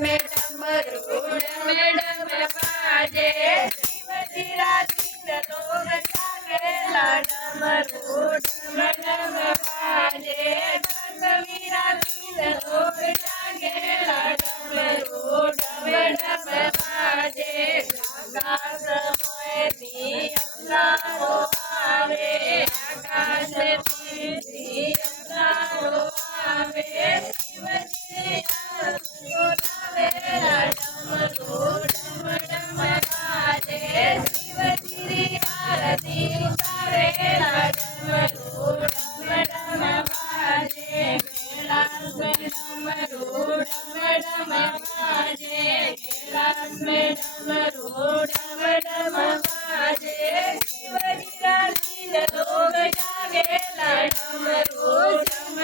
में डमरू डम बाजे शिवजी राधीन लोग जागेला डमरू डम बाजे शिवजी राधीन लोग जागेला डमरू डम बाजे आकाश में दियंगारो आवे आकाश में दियंगारो आवे शिवजी बोलावेला डमरू डम बाजे शिवजी आरती उतारेला डमरू डम बाजे कैलाश में डमरू डम बाजे कैलाश में डमरू डम बाजे शिवजी राधीन लोग जागेला डमरू डम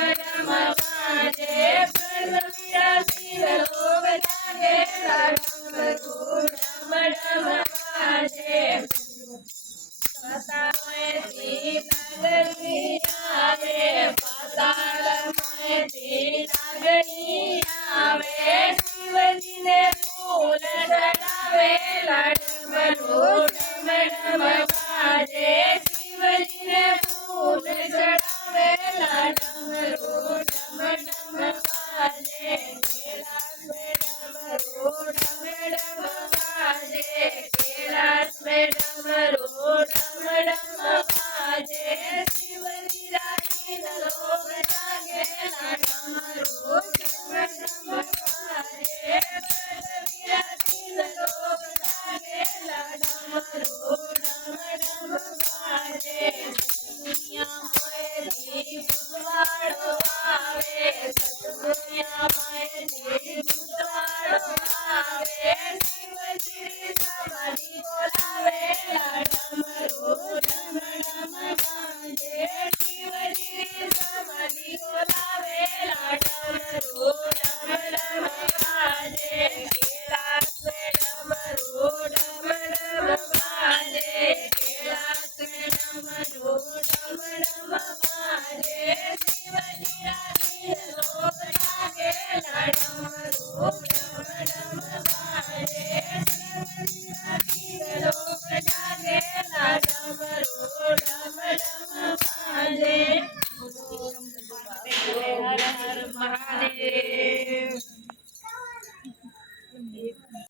बाजे पृथ्वी राधीन लोग जागेला डमरू डम बाजे पाताळमयથી નાગણી આવે પાતાળમયથી નાગણી આવે શિવજીને ફૂલ ચડાવેલા ડમरू ડમ બાજે શિવજીને ફૂલ ચડાવેલા ડમरू ડમ બાજે कैलाश में डमरू डम बाजे कैलाश में डमरू डम बाजे शिवजी राधीन लोग जागेला डमरू डम बाजे पृथ्वी राधीन लोग जागेला डमरू डम बाजे दुनियामयથી ભૂતવાળો આવે સદુનિયામયથી ભૂતવાળો આવે શિવજી સમાધિ બોલાવેલા ડમरू ડમ બાજે શિવજી સમાધિ બોલાવેલા ડમरू ડમ બાજે कैलाश में डमरू डम बाजे कैलाश में डमरू